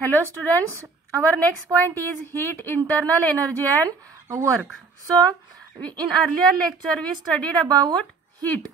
Hello students, our next point is heat, internal energy and work. So in earlier lecture we studied about heat.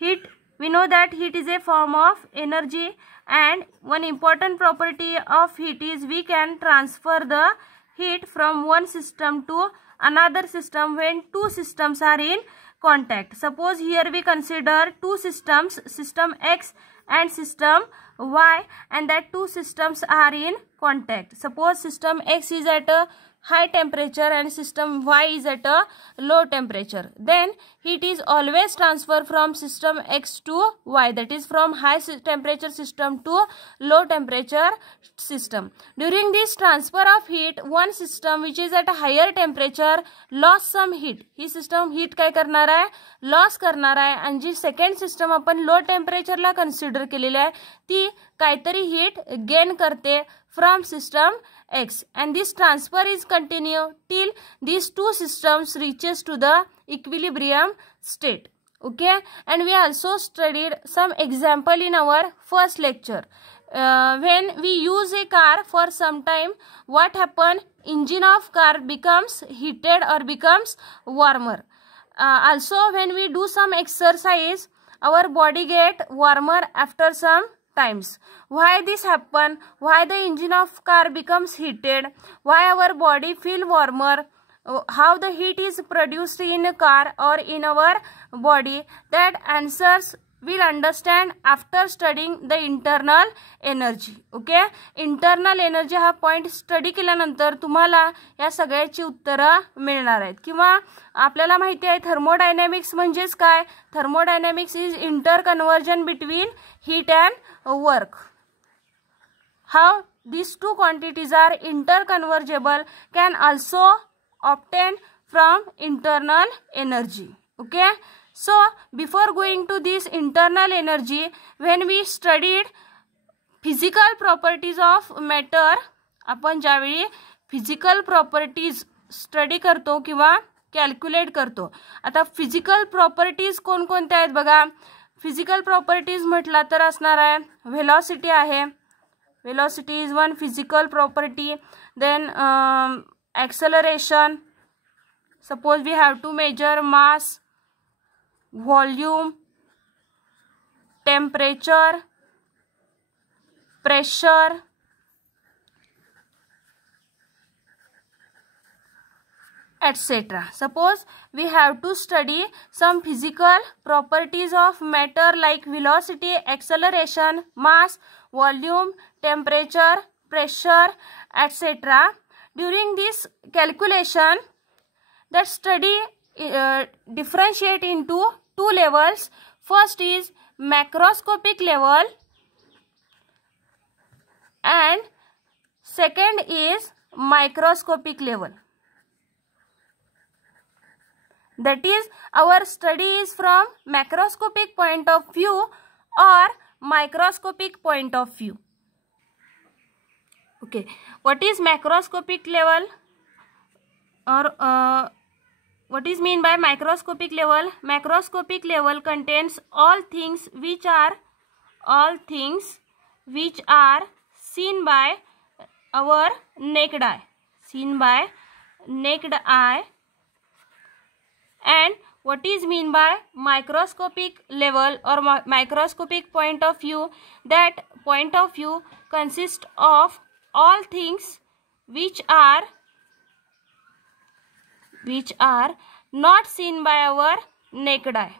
We know that heat is a form of energy, and one important property of heat is we can transfer the heat from one system to another system when two systems are in contact. Suppose here we consider two systems, system X and system Y, and that two systems are in contact. Suppose system X is at a high temperature and system Y is at a low temperature. Then heat is always transferred from system X to Y, that is from high temperature system to low temperature system. During this transfer of heat, one system which is at a higher temperature lost some heat. He system heat काय करणार आहे, loss करणार आहे, आणि जी second system आपण लो टेम्परेचरला consider केलेली आहे ती काहीतरी हीट गेन करते from system X, and this transfer is continue till these two systems reaches to the equilibrium state. Okay, and we also studied some example in our first lecture. When we use a car for some time, what happen? Engine of car becomes heated or becomes warmer. Also when we do some exercise, our body get warmer after some times. Why this happen? Why the engine of car becomes heated? Why our body feel warmer? How the heat is produced in a car or in our body? That answers we'll understand after studying the internal energy. Okay, internal energy हा point study केल्यानंतर तुम्हाला या सगळ्याची उत्तरं मिळणार आहेत. किंवा आपल्याला माहिती आहे थर्मोडायनॅमिक्स म्हणजेच काय? Thermodynamics is inter conversion between heat and work. How these two quantities are interconvertible can also obtain from internal energy. Okay, so before going to this internal energy, when we studied physical properties of matter, आपण ज्यावेळी physical properties study करतो किंवा calculate करतो. आता physical properties कोणकोणत्या आहेत बघा. Physical properties म्हटला तर असणार आहे व्हेलॉसिटी आहे. Velocity is one physical property. Then acceleration. Suppose we have to measure mass, volume, temperature, pressure, etc. Suppose we have to study some physical properties of matter like velocity, acceleration, mass, volume, temperature, pressure, etc. During this calculation, the study differentiate into two levels. First is macroscopic level and second is microscopic level. That is, our study is from macroscopic point of view or microscopic point of view. Okay, what is macroscopic level or what is mean by microscopic level? Macroscopic level contains all things which are seen by our naked eye, and what is mean by microscopic level or microscopic point of view? That point of view consists of all things which are not seen by our naked eye.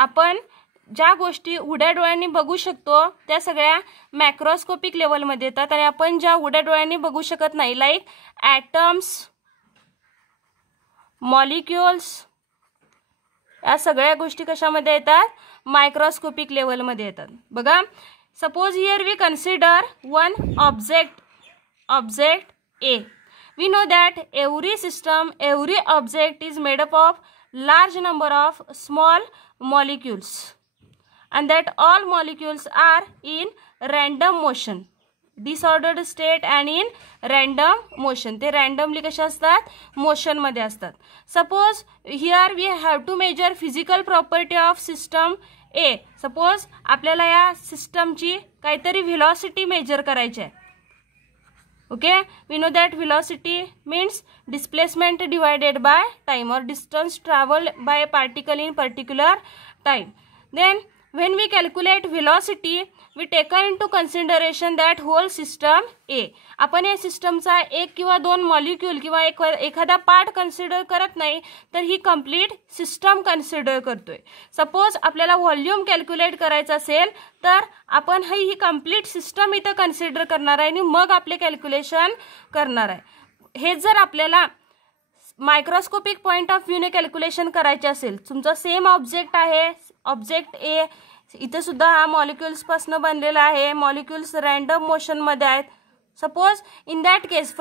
आपण ज्या गोष्टी उघड्या डोळ्यांनी बघू शकतो त्या सगळ्या macroscopic लेवलमध्ये येतात, आणि आपण ज्या उघड्या डोळ्यांनी बघू शकत नाही लाईक ॲटम्स, मॉलिक्युल्स, या सगळ्या गोष्टी कशामध्ये येतात? मायक्रोस्कोपिक लेवलमध्ये येतात. बघा, suppose here we consider one object A. We know that every system, every object is made up of large number of small molecules, and that all molecules are in random motion, disordered state and in random motion. ते randomly कशा असतात? Motion मध्ये असतात. Suppose here we have to measure physical property of system A. Suppose आपल्याला या सिस्टमची काहीतरी velocity measure करायची आहे. Okay, we know that velocity means displacement divided by time और distance travel by particle in particular time. Then when we calculate velocity we take into consideration that whole system A. आपण या सिस्टमचा एक किंवा दोन molecule किंवा एखादा part consider करत नाही तर ही कंप्लीट सिस्टम कन्सिडर करतोय. सपोज आपल्याला व्हॉल्यूम कॅल्क्युलेट करायचं असेल तर आपण ही कंप्लीट सिस्टम इथं कन्सिडर करणार आहे आणि मग आपले कॅल्क्युलेशन करणार आहे. हे जर आपल्याला मायक्रोस्कोपिक पॉइंट ऑफ व्ह्यूने कॅल्क्युलेशन करायचे असेल, तुमचा सेम ऑब्जेक्ट आहे, ऑब्जेक्ट ए, इथे सुद्धा हा मॉलिक्युल्सपासून बनलेला आहे, मॉलिक्युल्स रँडम मोशनमध्ये आहेत. Suppose in that case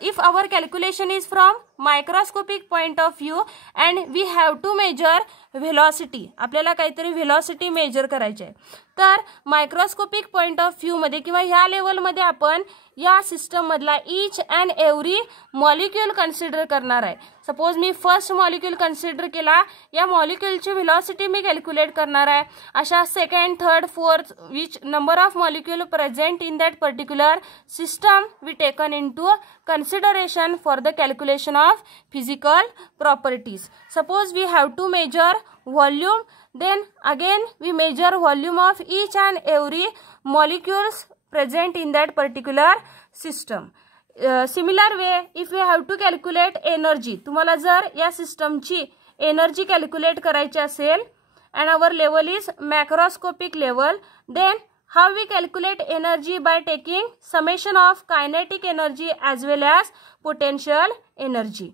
if our calculation is from microscopic point of view and we have to measure velocity, आपल्याला काहीतरी velocity मेजर करायची आहे, तर मायक्रोस्कोपिक पॉइंट ऑफ व्ह्यू मध्ये किंवा ह्या लेवलमध्ये आपण या सिस्टम मधला each and every molecule consider करणार आहे. सपोज मी फर्स्ट मॉलिक्यूल कन्सिडर केला, या मॉलिक्यूलची व्हेलॉसिटी मी कॅल्क्युलेट करणार आहे. अशा second, third, fourth which number of molecule present in that particular system we taken into consideration for the calculation of physical properties. Suppose we have to measure volume, then again we measure volume of each and every molecules present in that particular system. Similar way, if we have to calculate energy, तुम्हाला जर या सिस्टमची energy calculate करायची असेल and our level is macroscopic level, then how we calculate energy by taking summation of kinetic energy as well as potential energy.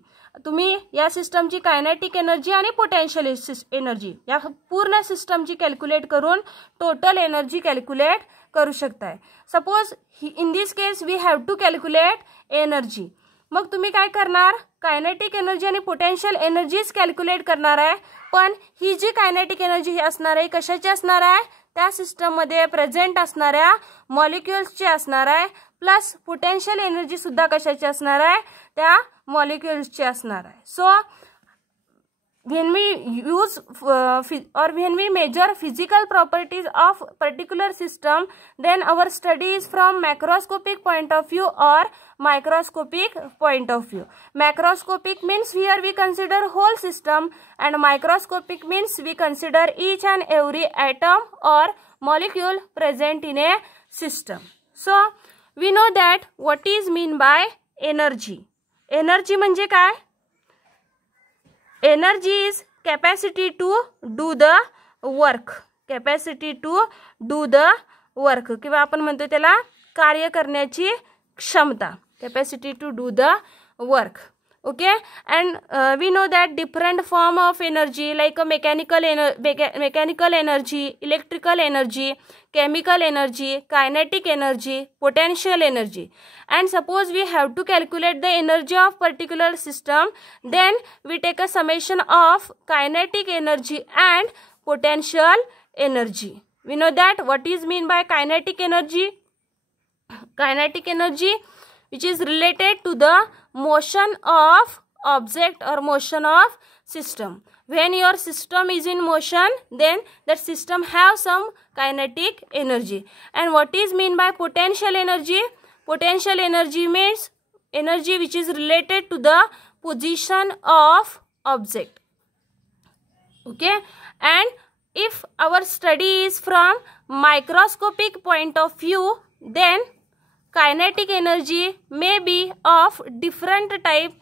तुम्ही या सिस्टमची kinetic energy आणि पोटेन्शियल एनर्जी या पूर्ण सिस्टमची कॅल्क्युलेट करून टोटल एनर्जी कॅल्क्युलेट करू शकताय. Suppose in this case we have to calculate energy. मग तुम्ही काय करणार, कायनेटिक एनर्जी आणि पोटेन्शियल एनर्जीज कॅल्क्युलेट करणार आहे. पण ही जी कायनेटिक एनर्जी असणार आहे कशाची असणार आहे, त्या सिस्टममध्ये प्रेझेंट असणाऱ्या मॉलिक्युल्सची असणार आहे, प्लस पोटेन्शियल एनर्जी सुद्धा कशाची असणार आहे, त्या मॉलिक्युल्सची असणार आहे. सो when we use or when we measure physical properties of particular system, then our study is from macroscopic point of view or microscopic point of view. Macroscopic means here we consider whole system and microscopic means we consider each and every atom or molecule present in a system. So we know that what is mean by energy. Energy म्हणजे काय, energy is capacity to do the work, capacity to do the work किंवा आपण म्हणतो त्याला कार्य करण्याची क्षमता, capacity to do the work. Okay, and we know that different form of energy like a mechanical energy, electrical energy, chemical energy, kinetic energy, potential energy. And suppose we have to calculate the energy of particular system, then we take a summation of kinetic energy and potential energy. We know that what is mean by kinetic energy. Kinetic energy which is related to the motion of object or motion of system. When your system is in motion, then that system have some kinetic energy. And what is mean by potential energy? Potential energy means energy which is related to the position of object. Okay, and if our study is from microscopic point of view, then kinetic energy may be of different type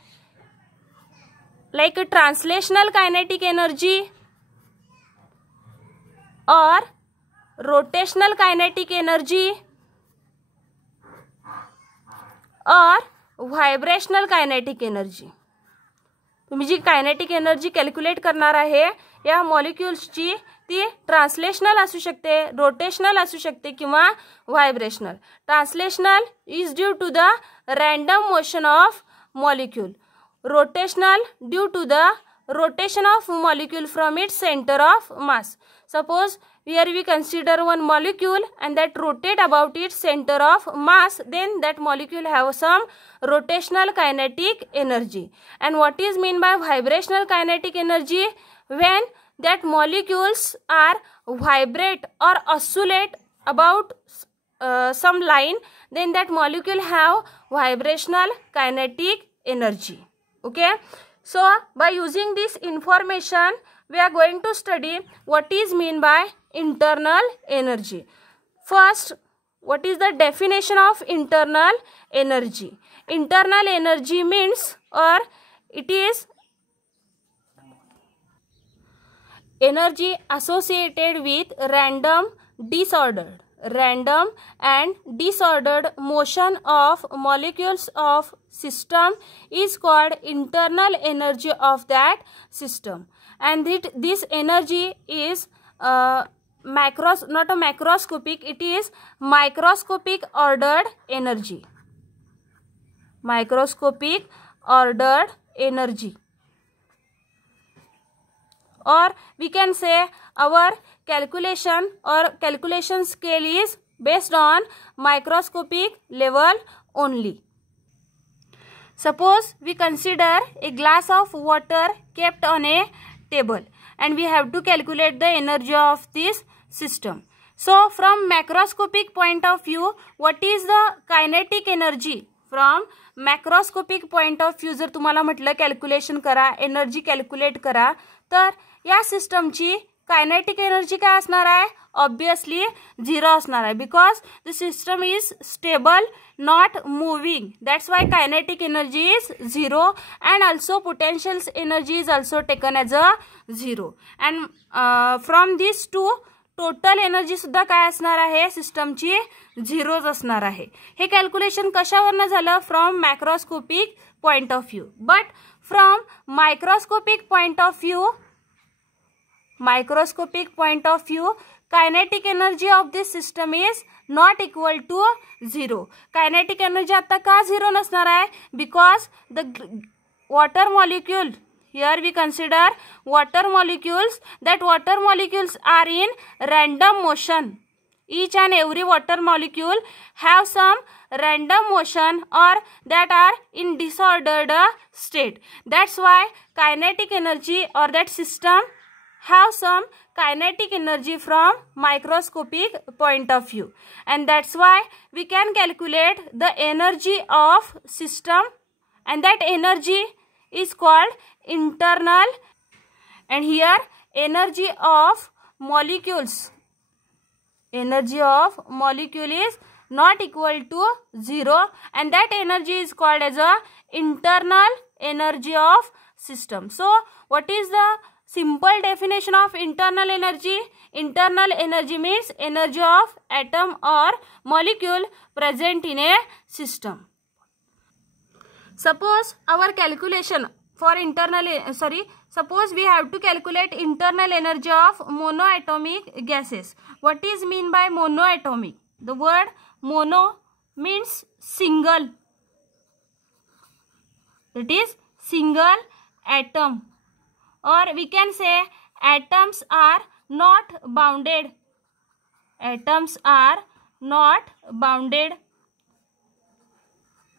like a translational kinetic energy or rotational kinetic energy or vibrational kinetic energy. तुम्ही जी kinetic energy calculate करणार आहे या मॉलिक्युल्सची ती translational असू शकते, rotational असू शकते किंवा vibrational. Translational is due to the random motion of molecule, rotational due to the rotation of molecule from its center of mass. Suppose here we consider one molecule and that rotate about its center of mass, then that molecule have some rotational kinetic energy. And what is mean by vibrational kinetic energy? When that molecules are vibrate or oscillate about some line, then that molecule have vibrational kinetic energy. Okay, so by using this information we are going to study what is mean by internal energy. First, what is the definition of internal energy? Internal energy means, or it is energy associated with random and disordered motion of molecules of system is called internal energy of that system. And this energy is not a macroscopic, it is microscopic ordered energy. Microscopic ordered energy. Or we can say our calculation or calculation scale is based on microscopic level only. Suppose we consider a glass of water kept on a table and we have to calculate the energy of this system. So from macroscopic point of view, what is the kinetic energy? From macroscopic point of view जर तुम्हाला म्हटलं calculation करा, energy calculate करा, तर या सिस्टमची kinetic energy काय असणार आहे? ऑब्वियसली 0 असणार आहे, because the system is stable, not moving. That's why kinetic energy is 0 and also potential energy is also taken as a 0. And from these two total energy सुद्धा काय असणार आहे? सिस्टमची 0च असणार आहे. हे कॅल्क्युलेशन कशावरनं झालं? From macroscopic point of view. But from microscopic point of view kinetic energy of this system is not equal to 0. Kinetic energy आता का 0 नसणार आहे? Because the water molecule, here we consider water molecules, that water molecules are in random motion. Each and every water molecule have some random motion or that are in disordered state. That's why kinetic energy or that system have some kinetic energy from microscopic point of view, and that's why we can calculate the energy of system, and that energy is called internal. And here energy of molecules is not equal to 0, and that energy is called as a internal energy of system. So what is the simple definition of internal energy? Internal energy means energy of atom or molecule present in a system. Suppose our calculation for suppose we have to calculate internal energy of monoatomic gases. What is mean by monoatomic? The word mono means single. It is single atom, or we can say atoms are not bounded. Atoms are not bounded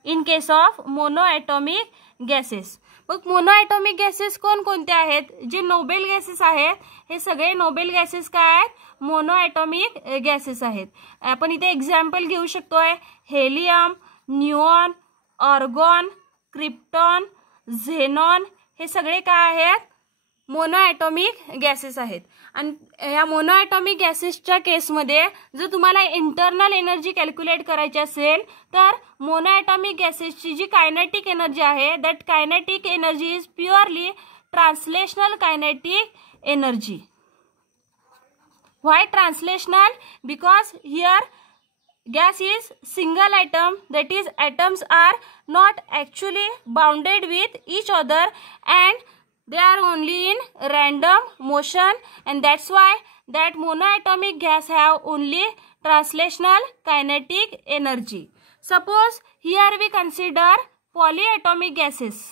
in case of monoatomic gases. Mug monoatomic gases कोणकोणते आहेत? जे Nobel gases आहेत हे सगळे Nobel gases काय आहेत? Monoatomic gases आहेत. आपण इथे example घेऊ शकतोय. Helium, neon, argon, krypton, xenon हे सगळे काय आहेत? मोनोएटॉमिक गॅसेस आहेत. आणि या मोनोएटॉमिक गॅसेसच्या केसमध्ये जर तुम्हाला इंटरनल एनर्जी कॅल्क्युलेट करायची असेल तर मोनोएटॉमिक गॅसेसची जी कायनेटिक एनर्जी आहे, that kinetic energy is purely translational kinetic energy. Why translational? Because here gas is single atom, that is atoms are not actually bounded with each other and they are only in random motion, and that's why that monoatomic gas have only translational kinetic energy. Suppose here we consider polyatomic gases.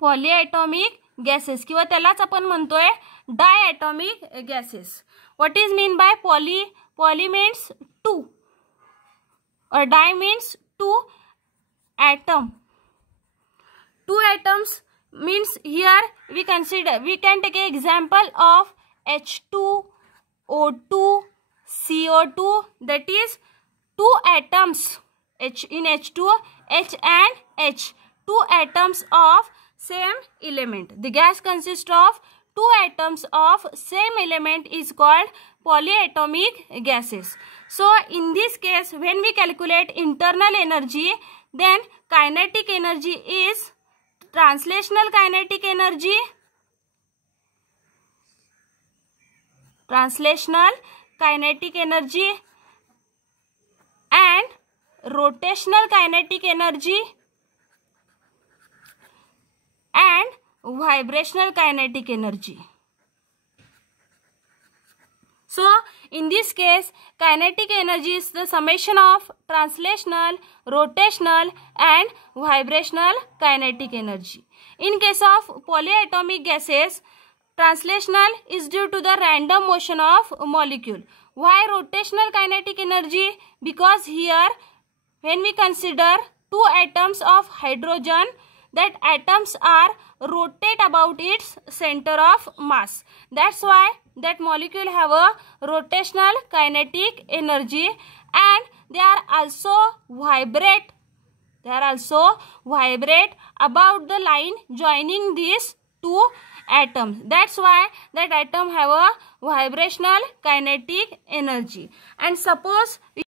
Polyatomic gases किंवा त्यालाच आपण म्हणतोय diatomic gases. What is mean by poly? Poly means two or di means two atom. Two atoms means here we can take an example of H2, O2, CO2, that is two atoms in H2, H and H, two atoms of same element. The gas consists of two atoms of same element is called polyatomic gases. So in this case, when we calculate internal energy, then kinetic energy is translational kinetic energy, and rotational kinetic energy and vibrational kinetic energy. So in this case, kinetic energy is the summation of translational, rotational and vibrational kinetic energy. In case of polyatomic gases, translational is due to the random motion of molecule. Why rotational kinetic energy? Because here when we consider two atoms of hydrogen, that atoms are rotate about its center of mass. That's why that molecule have a rotational kinetic energy, and they are also vibrate about the line joining these two atoms. That's why that atom have a vibrational kinetic energy. And suppose